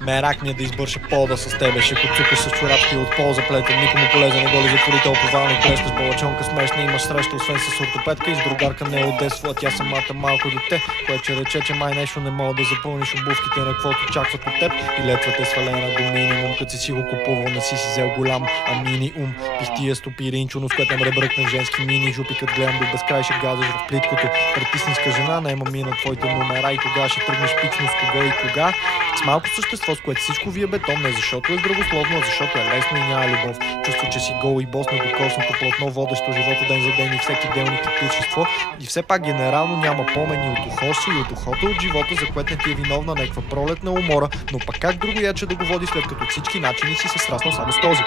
Мерак ми е да избърша пода с тебе. Ще куцукаш с чорапки от полза плетен. Никому полезен, не го ли затворите оповални. Плещаш балачонка смешна, имаш среща освен с ортопедка. И с другарка не отдесва, тя самата малко дете, което рече, че май нещо не мога да запълниш обувките на каквото очакват от теб. И летвата е свалена до минимум, като си го купувал, не си взел голям, а минимум. Пихтия стопиринчо, но с което не бръкна в женски мини жупи, като гледам до безкрай ще газаш в плиткото. Пред жена, нема мина твоите номера и кога ще тръгнеш пично с кого и кога. С малко същество, с което всичко ви е бетон, не защото е здравословно, а защото е лесно и няма любов. Чувство, че си гол и бос на докосното платно, водещо живота ден за ден и всеки делник и ключество. И все пак генерално няма помени от ухо си и от ухото от живота, за което не ти е виновна някаква пролетна умора, но пък как друго яче да го води, след като всички начини си се сраснал само с този.